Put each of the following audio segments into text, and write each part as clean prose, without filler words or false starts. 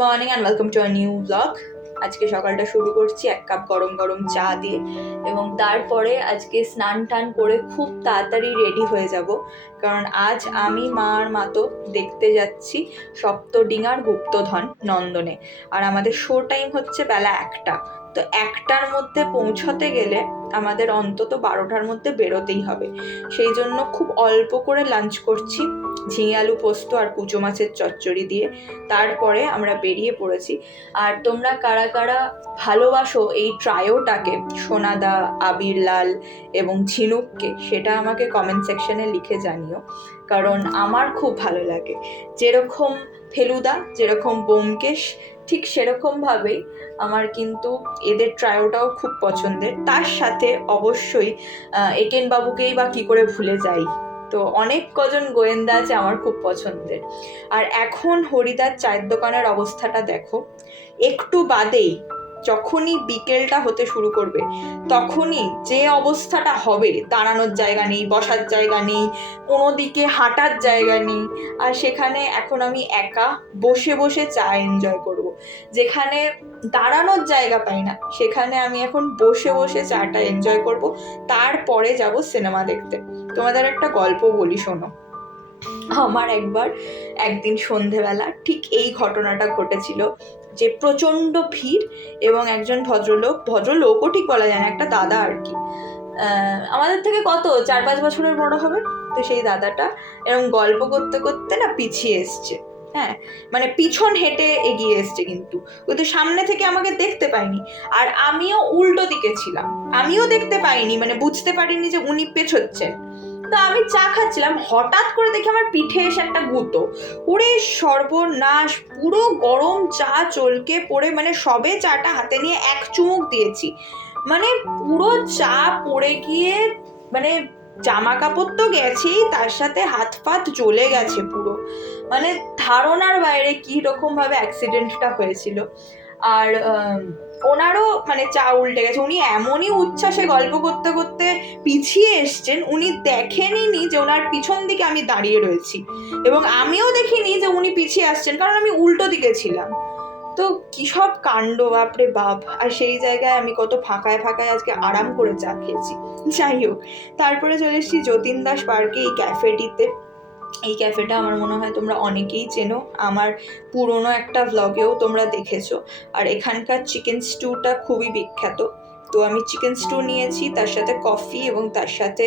Morning and welcome to a new blog. আজকে সকালটা শুরু করছি এক কাপ গরম গরম চা দিয়ে, এবং তারপরে আজকে স্নান টান করে খুব তাড়াতাড়ি রেডি হয়ে যাব, কারণ আজ আমি মা আর মাতো দেখতে যাচ্ছি সপ্তডিঙার গুপ্তধন নন্দনে। আর আমাদের শো টাইম হচ্ছে বেলা 1টা, তো 1টার মধ্যে পৌঁছতে গেলে আমাদের অন্তত 12টার মধ্যে বেরোতেই হবে। সেই জন্য খুব অল্প করে লাঞ্চ করছি, ঝিঙে আলু পোস্ত আর কুচো মাছের চচ্চড়ি দিয়ে। তারপরে আমরা বেরিয়ে পড়েছি। আর তোমরা কারা কারা ভালোবাসো এই ট্রায়োটাকে, সোনাদা, আবির লাল এবং ঝিনুককে, সেটা আমাকে কমেন্ট সেকশনে লিখে জানিও, কারণ আমার খুব ভালো লাগে। যেরকম ফেলুদা, যেরকম ব্যোমকেশ, ঠিক সেরকমভাবেই আমার কিন্তু এদের ট্রায়োটাও খুব পছন্দের। তার সাথে অবশ্যই একেন বাবুকেই বা কী করে ভুলে যাই। তো অনেক কজন গোয়েন্দা আছে আমার খুব পছন্দের। আর এখন হরিদার চায়ের দোকানের অবস্থাটা দেখো, একটু বাদেই যখনই বিকেলটা হতে শুরু করবে তখনই যে অবস্থাটা হবে, দাঁড়ানোর জায়গা নেই, বসার জায়গা নেই, কোনো দিকে হাঁটার জায়গা নেই। আর সেখানে এখন আমি একা বসে বসে চা এনজয় করব। যেখানে দাঁড়ানোর জায়গা পাই না, সেখানে আমি এখন বসে বসে চাটা এনজয় করব। তারপরে যাব সিনেমা দেখতে। তোমাদের একটা গল্প বলি, শোনো। আমার একদিন সন্ধেবেলা ঠিক এই ঘটনাটা ঘটেছিল, যে প্রচণ্ড ভিড় এবং একজন ভদ্রলোকও ঠিক বলা যায় না, একটা দাদা আর কি, আমাদের থেকে কত 4-5 বছরের বড় হবে। তো সেই দাদাটা এরকম গল্প করতে করতে না পিছিয়ে এসছে। হ্যাঁ, মানে পিছন হেঁটে এগিয়ে এসছে, কিন্তু ও তো সামনে থেকে আমাকে দেখতে পাইনি। আর আমিও উল্টো দিকে ছিলাম, আমিও দেখতে পাইনি, মানে বুঝতে পারিনি যে উনি পেছোচ্ছেন। তো আমি চা খাচ্ছিলাম, হঠাৎ করে দেখি আমার পিঠে এসে একটা গুঁতো। ওরে সর্বনাশ, পুরো গরম চা চলকে পড়ে, মানে সবে চাটা হাতে নিয়ে এক চুমুক দিয়েছি, মানে পুরো চা পড়ে গিয়ে, মানে জামা কাপড় তো গেছেই, তার সাথে হাত ফাত জ্বলে গেছে পুরো, মানে ধারণার বাইরে কি রকম ভাবে অ্যাক্সিডেন্টটা হয়েছিল। আর ওনারও মানে চা উল্টে গেছে। উনি এমনই উচ্ছ্বাসে গল্প করতে করতে পিছিয়ে এসছেন, উনি দেখেনি যে ওনার পিছন দিকে আমি দাঁড়িয়ে রয়েছি, এবং আমিও দেখিনি যে উনি পিছিয়ে আসছেন, কারণ আমি উল্টো দিকে ছিলাম। তো কি সব কাণ্ড, বাপরে বাপ। আর সেই জায়গায় আমি কত ফাঁকায় আজকে আরাম করে চা খেয়েছি। যাই হোক, তারপরে চলে এসেছি যতীন দাস পার্কে, এই ক্যাফেটিতে। এই ক্যাফেটা আমার মনে হয় তোমরা অনেকেই চেনো, আমার পুরনো একটা ভ্লগেও তোমরা দেখেছো। আর এখানকার চিকেন স্টুটা খুবই বিখ্যাত। তো আমি চিকেন স্টু নিয়েছি, তার সাথে কফি এবং তার সাথে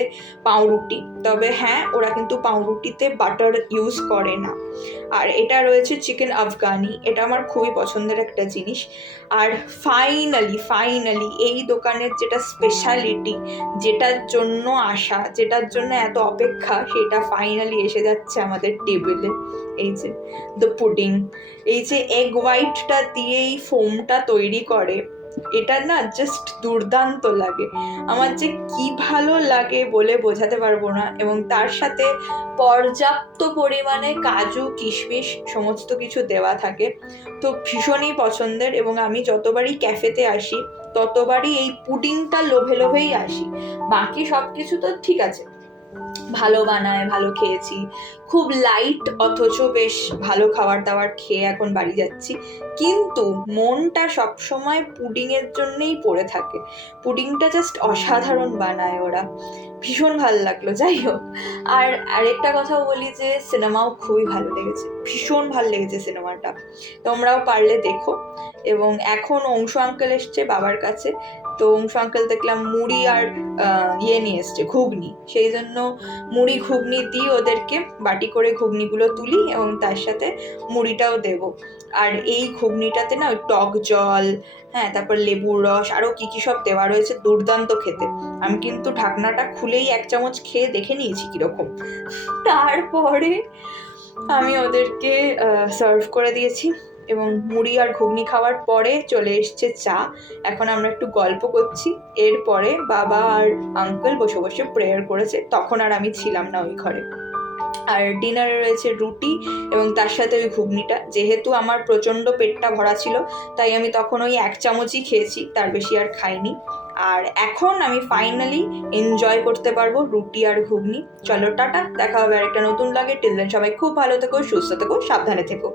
পাউরুটি। তবে হ্যাঁ, ওরা কিন্তু পাউরুটিতে বাটার ইউজ করে না। আর এটা রয়েছে চিকেন আফগানি, এটা আমার খুবই পছন্দের একটা জিনিস। আর ফাইনালি এই দোকানের যেটা স্পেশালিটি, যেটার জন্য আসা, যেটার জন্য এত অপেক্ষা, সেটা ফাইনালি এসে যাচ্ছে আমাদের টেবিলে। এই যে দ্য পুডিং, এই যে এগ হোয়াইটটা দিয়ে এই ফোমটা তৈরি করে, এটা না জাস্ট দুর্দান্ত লাগে। আমার যে কি ভালো লাগে বলে বোঝাতে পারবো না। এবং তার সাথে পর্যাপ্ত পরিমাণে কাজু, কিশমিশ সমস্ত কিছু দেওয়া থাকে। তো ভীষণই পছন্দের, এবং আমি যতবারই ক্যাফেতে আসি ততবারই এই পুডিংটা লোভেই আসি। বাকি সব কিছু তো ঠিক আছে, ভালো বানায়, ভালো খেয়েছি, খুব লাইট অথচ বেশ ভালো খাবার দাবার খেয়ে এখন বাড়ি যাচ্ছি, কিন্তু মনটা সবসময় পুডিংয়ের জন্যেই পড়ে থাকে। পুডিংটা জাস্ট অসাধারণ বানায় ওরা, ভীষণ ভালো লাগলো। যাই হোক, আর আরেকটা কথা বলি যে সিনেমাও খুবই ভালো লেগেছে, ভীষণ ভালো লেগেছে সিনেমাটা। তোমরাও পারলে দেখো। এবং এখন অংশু আঙ্কেল এসছে বাবার কাছে, তো অংশু আঙ্কেল দেখলাম মুড়ি আর নিয়ে এসছে, ঘুগনি। সেই জন্য মুড়ি ঘুগনি দিই ওদেরকে, বাটি করে ঘুগনিগুলো তুলি এবং তার সাথে মুড়িটাও দেব। আর এই ঘুগনিটাতে না ওই টক জল, হ্যাঁ, তারপর লেবুর রস, আরও কি সব দেওয়া রয়েছে, দুর্দান্ত খেতে। আমি কিন্তু ঢাকনাটা খুলেই 1 চামচ খেয়ে দেখে নিয়েছি কীরকম। তারপরে আমি ওদেরকে সার্ভ করে দিয়েছি, এবং মুড়ি আর ঘুগনি খাওয়ার পরে চলে এসছে চা। এখন আমরা একটু গল্প করছি। এরপরে বাবা আর আঙ্কেল বসে বসে প্রেয়ার করেছে, তখন আর আমি ছিলাম না ওই ঘরে। আর ডিনারে রয়েছে রুটি এবং তার সাথে ওই ঘুগনিটা। যেহেতু আমার প্রচণ্ড পেটটা ভরা ছিল, তাই আমি তখন ওই 1 চামচই খেয়েছি, তার বেশি আর খাইনি। আর এখন আমি ফাইনালি এনজয় করতে পারবো রুটি আর ঘুগনি। চলো টাটা, দেখা হবে আরেকটা নতুন লাগে। টিল দেন সবাই খুব ভালো থেকো, সুস্থ থেকো, সাবধানে থেকো।